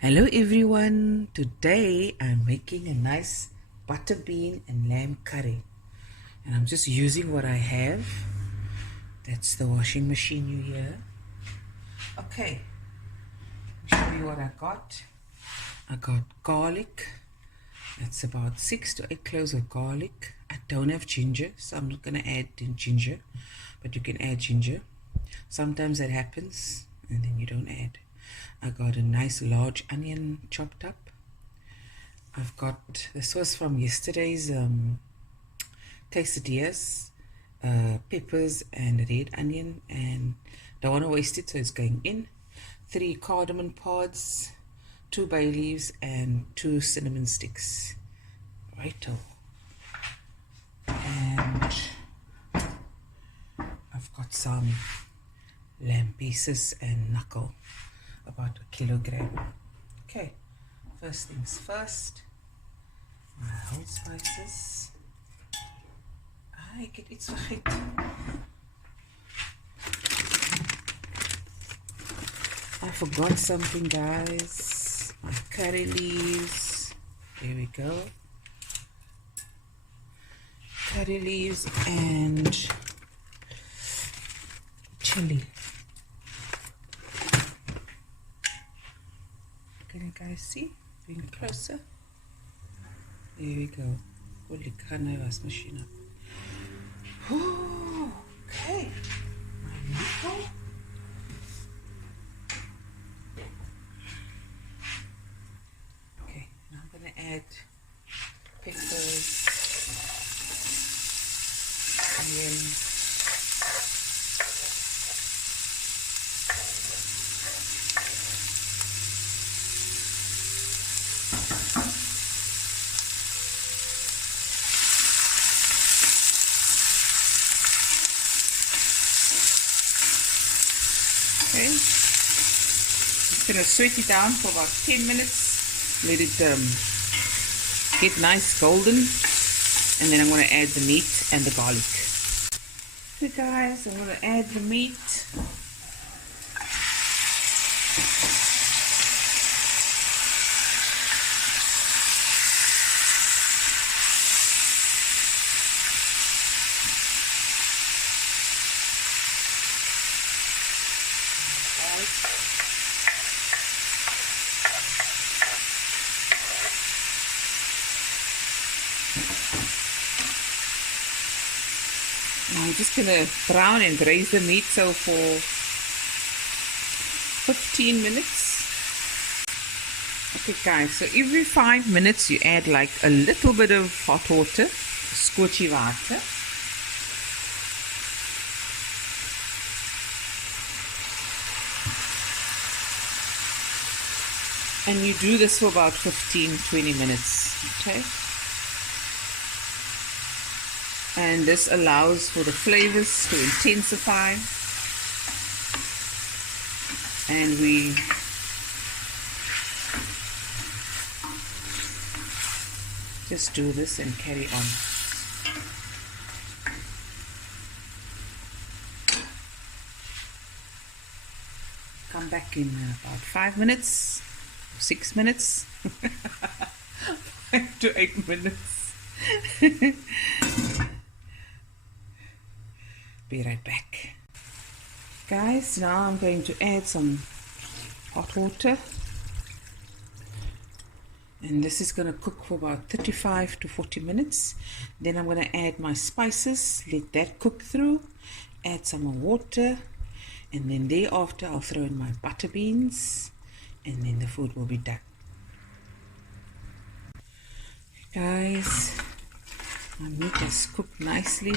Hello everyone, today I'm making a nice butter bean and lamb curry, and I'm just using what I have. That's the washing machine you hear. Okay, I'll show you what I got. I got garlic. That's about 6 to 8 cloves of garlic. I don't have ginger, so I'm not going to add ginger, but you can add ginger. Sometimes that happens and then you don't add. I got a nice large onion chopped up. I've got, this was from yesterday's quesadillas, peppers and red onion, and don't want to waste it, so it's going in. 3 cardamom pods, 2 bay leaves, and 2 cinnamon sticks. Righto. And I've got some lamb pieces and knuckle, about 1 kilogram. Okay, first things first, my whole spices. Ek het iets vergeet. I forgot something, guys. My curry leaves. There we go. Curry leaves and chili. Can you guys see? Bring it closer. There we go. Holy canna was machine up. Okay. My knuckle. Okay, now I'm gonna add peppers, onions. Okay, just gonna sweat it down for about 10 minutes. Let it get nice golden, and then I'm gonna add the meat and the garlic. Okay, guys, I'm gonna add the meat. I'm just gonna brown and braise the meat so for 15 minutes. Okay guys, so every 5 minutes you add like a little bit of hot water, scorchy water. And you do this for about 15-20 minutes, okay? And this allows for the flavors to intensify, and we just do this and carry on. Come back in about 5 minutes, 6 minutes, 5 to 8 minutes. Be right back. Guys, now I'm going to add some hot water, and this is going to cook for about 35 to 40 minutes. Then I'm going to add my spices, let that cook through, add some more water, and then thereafter I'll throw in my butter beans, and then the food will be done. Guys, my meat has cooked nicely.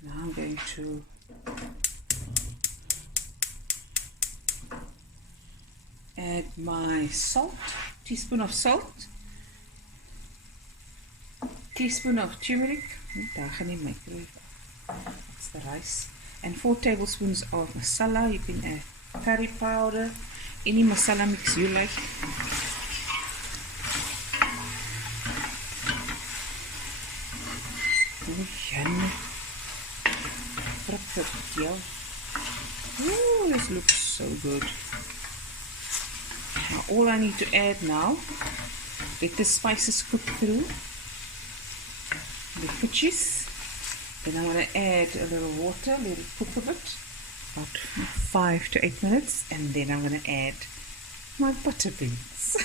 Now I'm going to add my salt, teaspoon of salt, teaspoon of turmeric, that's the rice, and 4 tablespoons of masala. You can add curry powder, any masala mix you like. Ooh, this looks so good. Now all I need to add now, let the spices cook through the pitches. Then I'm going to add a little water, let it cook a bit, about 5 to 8 minutes, and then I'm going to add my butter beans.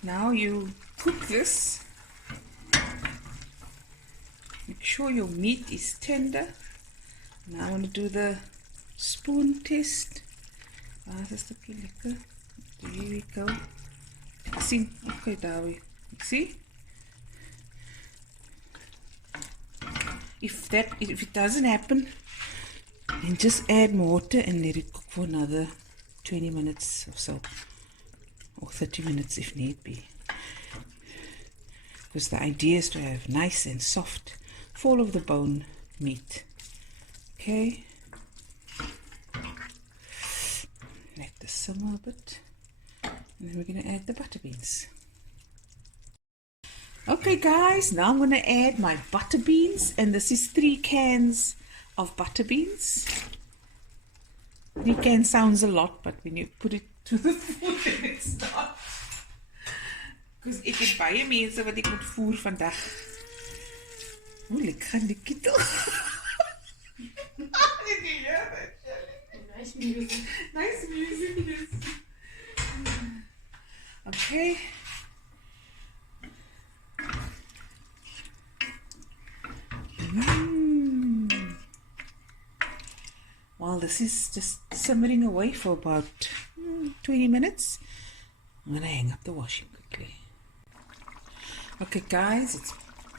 Now you cook this. Make sure your meat is tender. Now I want to do the spoon test. Waar is die lekker? There we go. See? Okay, daar we. See? If it doesn't happen, then just add more water and let it cook for another 20 minutes or so. Or 30 minutes if need be. Because the idea is to have nice and soft, full of the bone meat. Okay. Let this simmer a bit. And then we're going to add the butter beans. Okay guys, now I'm going to add my butter beans. And this is 3 cans of butter beans. 3 cans sounds a lot, but when you put it to the food, then it's not. Because ek het baie mense wat ek moet voer vandag. Hoe lekker gaan die ketel. Nice music. Nice music, yes. Okay. While this is just simmering away for about 20 minutes, I'm going to hang up the washing quickly. Okay guys, it's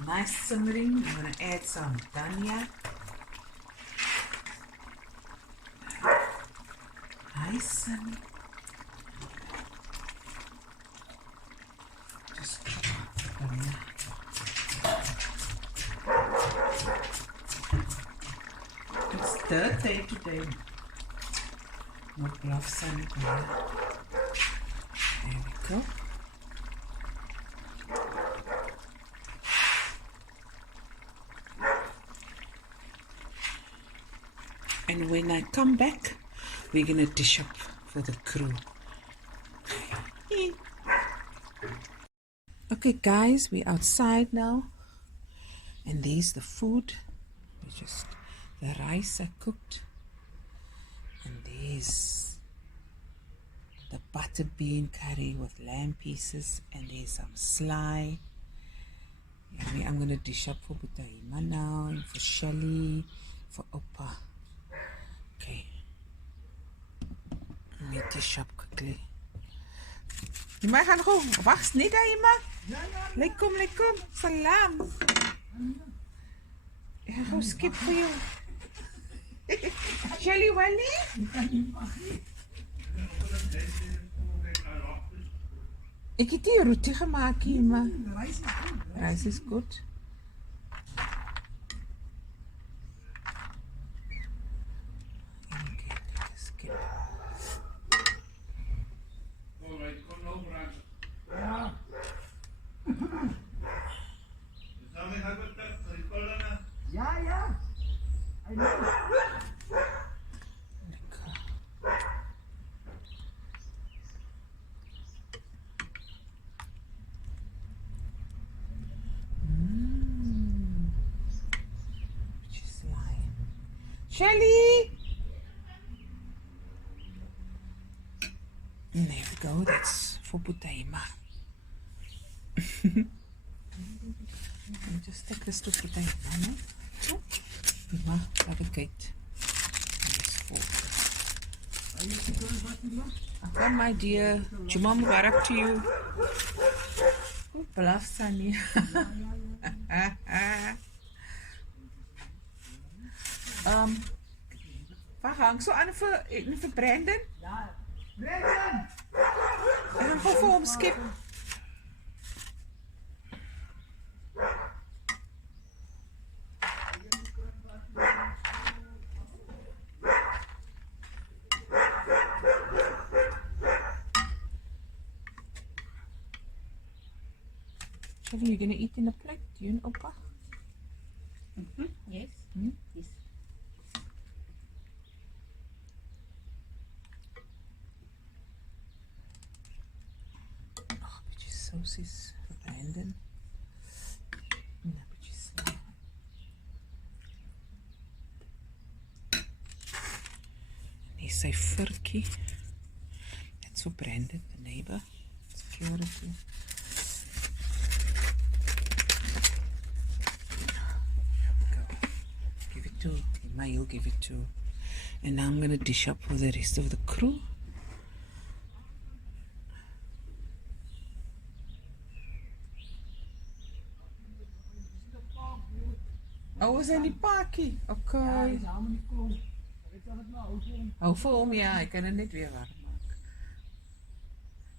nice simmering. I'm going to add some dhania. Nice and just chop up the dhania. It's third day today. No gloves on it now. There we go. And when I come back, we're going to dish up for the crew. Okay guys, we're outside now. And there's the food. The rice I cooked. And there's the butter bean curry with lamb pieces. And there's some slaai. And I'm going to dish up for Butahima now. And for Shelly. For Opa. Okay. Let me dish up quickly. You might gaan go. Wacht, niet Ima? Lekom, lekom. Salam. Ik ga gewoon skip voor jou. Shelly, Wally? Ik heb die roti gemaakt, Ima. Rice is goed. Shelly! There we go, that's for Butahima. Just take this to Butahima, no? Ima, have a gate. Okay, my dear. Juma Mubarak to you. Oh, blaf Sunny. Waar hang zo aan voor Brandon? Ja, Brandon! En dan gewoon voor hem skip. Shelly, you gonna eat in a plate? You and Opa? Yes. Hmm? Yes. Oh, bietjie sausies vir Brandon. En 'n bietjie slaai. Hier sy virkie. That's for Brandon, the neighbor. Security. Go. Give it to Emma, you'll give it to. And now I'm gonna dish up for the rest of the crew. Oh, was in die pakkie. Okay. Hou vir hom, ja, ek kan dit net weer warm maak.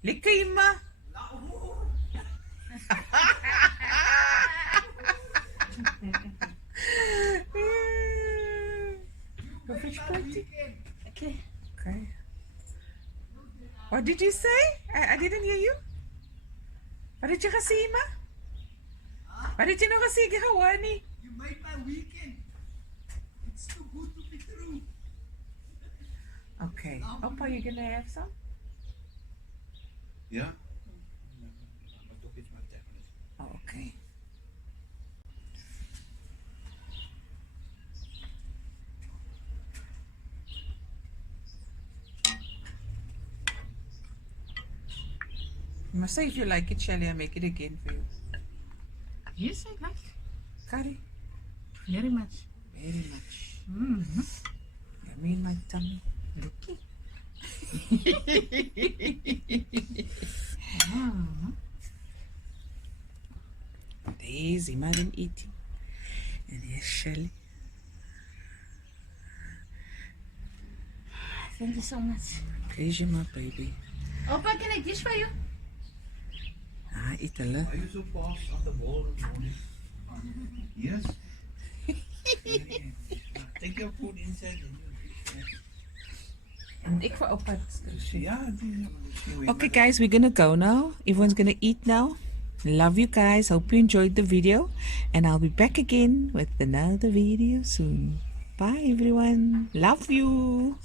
Lekker, Emma. Go fish party. Okay. Okay. What did you say? I didn't hear you. Wat het jy gesê, Emma? Wat het jy nog gesê, Gehawani? You made my weekend. It's too good to be true. Okay. Opa, you gonna have some? Ja? Maar toch iets met tablet. Oh, okay. You must say if you like it, Shelly, I'll make it again for you. Yes, I like. Curry? Very much. Very much. Mm-hmm. Yummy in my tummy. Looky. There's Imagine eating. And here's Shelly. Thank you so much. Pleasure, my baby. Opa, can I dish for you? Ah, eat a lot. Are you so fast on the ball this morning? Yes? Take your food inside. And ik voor Opa. Ja, Okay, guys, we're gonna go now. Everyone's gonna eat now. Love you guys. Hope you enjoyed the video. And I'll be back again with another video soon. Bye, everyone. Love you.